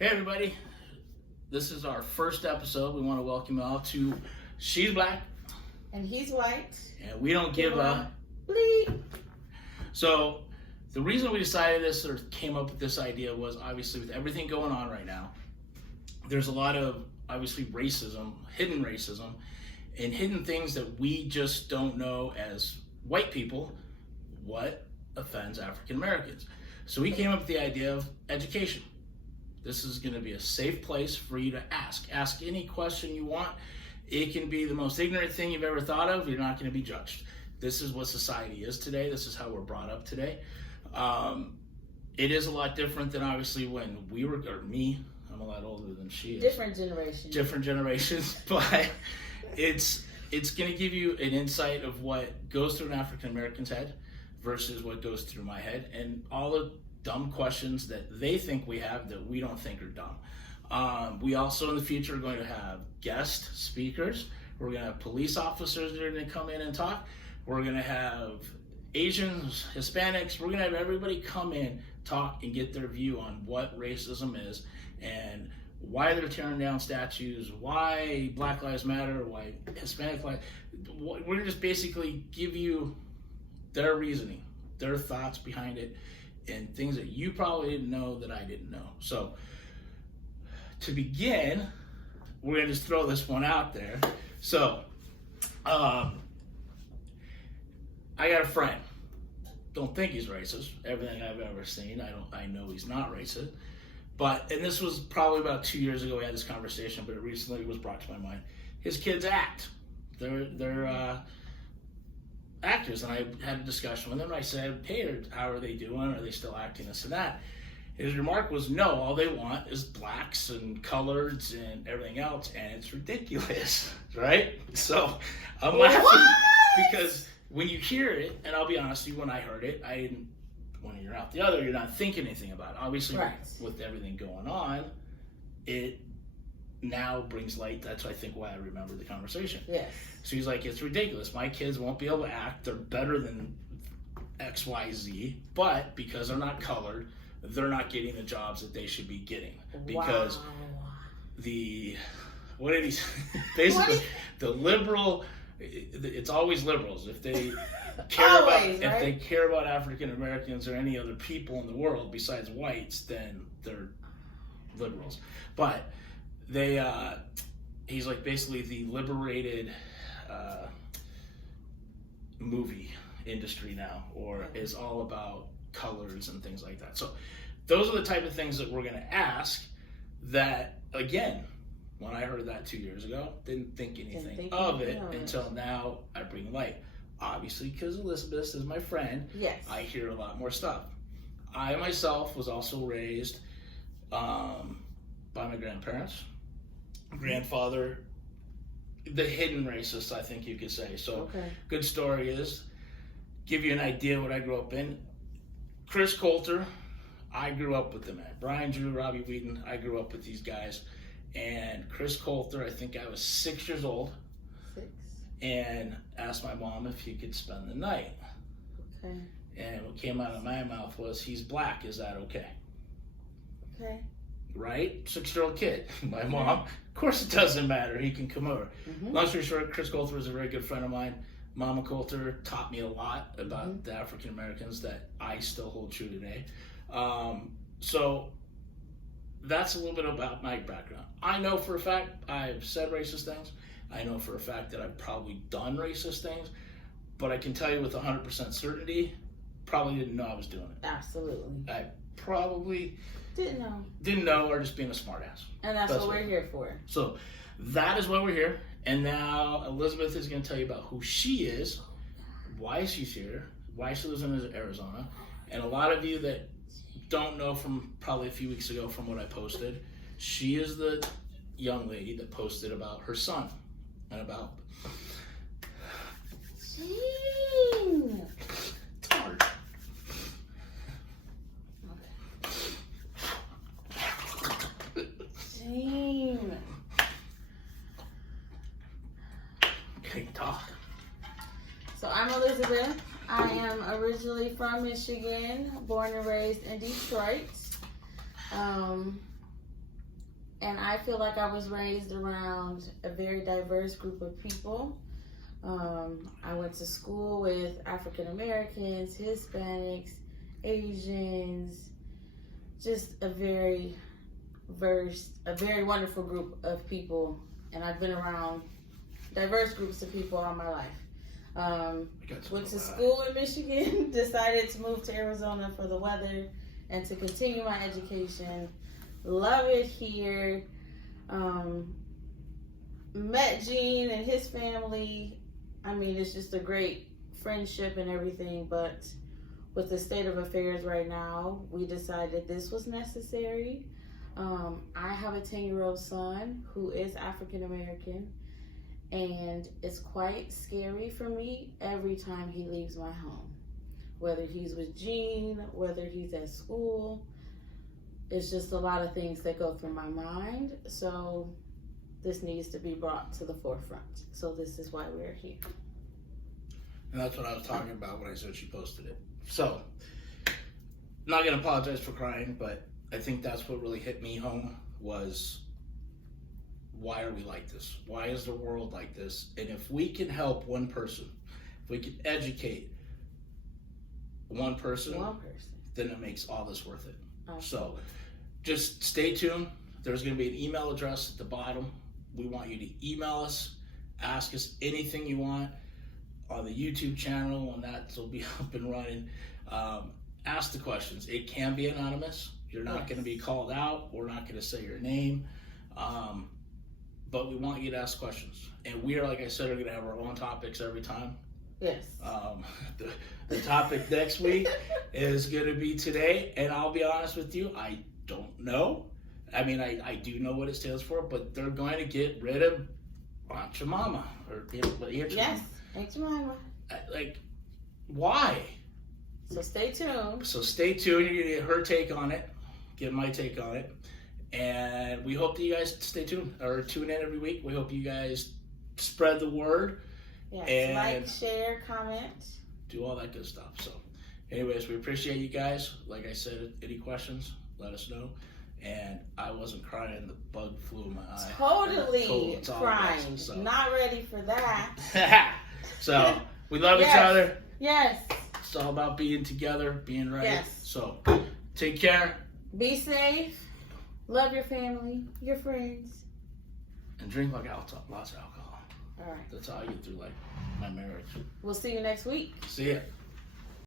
Hey everybody, this is our first episode. We want to welcome you all to She's Black and He's White, and we don't give a bleep. So the reason we decided this or came up with this idea was obviously with everything going on right now, there's a lot of obviously racism, hidden racism, and hidden things that we just don't know as white people what offends African Americans. So we came up with the idea of education. This is going to be a safe place for you to ask. Ask any question you want. It can be the most ignorant thing you've ever thought of. You're not going to be judged. This is what society is today. This is how we're brought up today. It is a lot different than obviously when we were, or me, I'm a lot older than she is. Different generations. Different generations, but it's going to give you an insight of what goes through an African American's head versus what goes through my head, and all the dumb questions that they think we have that we don't think are dumb. We also in the future are going to have guest speakers. We're going to have police officers that are going to come in and talk. We're going to have Asians, Hispanics. We're going to have everybody come in, talk, and get their view on what racism is and why they're tearing down statues, why Black Lives Matter, why Hispanic lives. We're going to just basically give you their reasoning, their thoughts behind it, and things that you probably didn't know that I didn't know. So to begin, we're going to just throw this one out there. So I got a friend. Don't think he's racist. Everything I've ever seen, I know he's not racist. And this was probably about 2 years ago we had this conversation, but it recently was brought to my mind. His kids act. They're actors, and I had a discussion with them. I said, hey, how are they doing? Are they still acting, this and that? His remark was, no, all they want is blacks and coloreds and everything else, and it's ridiculous, right? So I'm laughing because when you hear it, and I'll be honest with you, when I heard it, I didn't, one ear out the other, you're not thinking anything about it. Obviously, right. with everything going on, it now brings light. That's, I think, why I remember the conversation. Yes. So he's like, it's ridiculous. My kids won't be able to act. They're better than XYZ, but because they're not colored, they're not getting the jobs that they should be getting. Because what did he say? Basically, the liberal, it's always liberals. If they care if they care about African Americans or any other people in the world besides whites, then they're liberals. But they, he's like basically the liberated movie industry now, or is all about colors and things like that. So those are the type of things that we're going to ask that, again, when I heard that 2 years ago, didn't think anything of it until now I bring light. Obviously, because Elizabeth is my friend, yes, I hear a lot more stuff. I myself was also raised by my grandparents. Grandfather, the hidden racist, I think you could say. So, Good story is, give you an idea what I grew up in. Chris Coulter, I grew up with the man. Brian Drew, Robbie Wheaton, I grew up with these guys. And Chris Coulter, I think I was 6 years old. And asked my mom if he could spend the night. Okay. And what came out of my mouth was, he's black, is that okay? Okay. Right? 6-year-old kid. My mom, of course it doesn't matter. He can come over. Long story short, Chris Coulter was a very good friend of mine. Mama Coulter taught me a lot about the African Americans that I still hold true today. So that's a little bit about my background. I know for a fact I've said racist things. I know for a fact that I've probably done racist things. But I can tell you with 100% certainty, probably didn't know I was doing it. Absolutely. I probably didn't know, or just being a smartass. And that's what we're here for. So that is why we're here. And now Elizabeth is going to tell you about who she is, why she's here, why she lives in Arizona. And a lot of you that don't know from probably a few weeks ago from what I posted, she is the young lady that posted about her son and about... It's hard. Okay, talk. So I'm Elizabeth. I am originally from Michigan, born and raised in Detroit. And I feel like I was raised around a very diverse group of people. I went to school with African Americans, Hispanics, Asians, just a very wonderful group of people. And I've been around diverse groups of people all my life. Went to school in Michigan, decided to move to Arizona for the weather and to continue my education. Love it here. Met Gene and his family. I mean, it's just a great friendship and everything, but with the state of affairs right now, we decided this was necessary. I have a 10-year-old son who is African American, and it's quite scary for me every time he leaves my home. Whether he's with Gene, whether he's at school, it's just a lot of things that go through my mind. So this needs to be brought to the forefront. So this is why we're here. And that's what I was talking about when I said she posted it. So, I'm not going to apologize for crying, but I think that's what really hit me home was, why are we like this? Why is the world like this? And if we can help one person, if we can educate one person, then it makes all this worth it. So just stay tuned. There's going to be an email address at the bottom. We want you to email us, ask us anything you want on the YouTube channel, and that will be up and running. Ask the questions. It can be anonymous. You're not going to be called out. We're not going to say your name. But we want you to ask questions. And we are, like I said, are going to have our own topics every time. Yes. The topic next week is going to be today, and I'll be honest with you, I don't know. I mean, I do know what it stands for, but they're going to get rid of Aunt Jemima. Or, yes, Aunt Jemima. Like, why? So stay tuned. So stay tuned. You're going to get her take on it, get my take on it. And we hope that you guys stay tuned or tune in every week. We hope you guys spread the word. Yes, and like, share, comment. Do all that good stuff. So anyways, we appreciate you guys. Like I said, any questions, let us know. And I wasn't crying. The bug flew in my eye. Totally crying. So. Not ready for that. So we love each other. Yes. It's all about being together, being right. Yes. So take care. Be safe. Love your family, your friends. And drink like lots of alcohol. All right. That's how I get through like my marriage. We'll see you next week. See ya.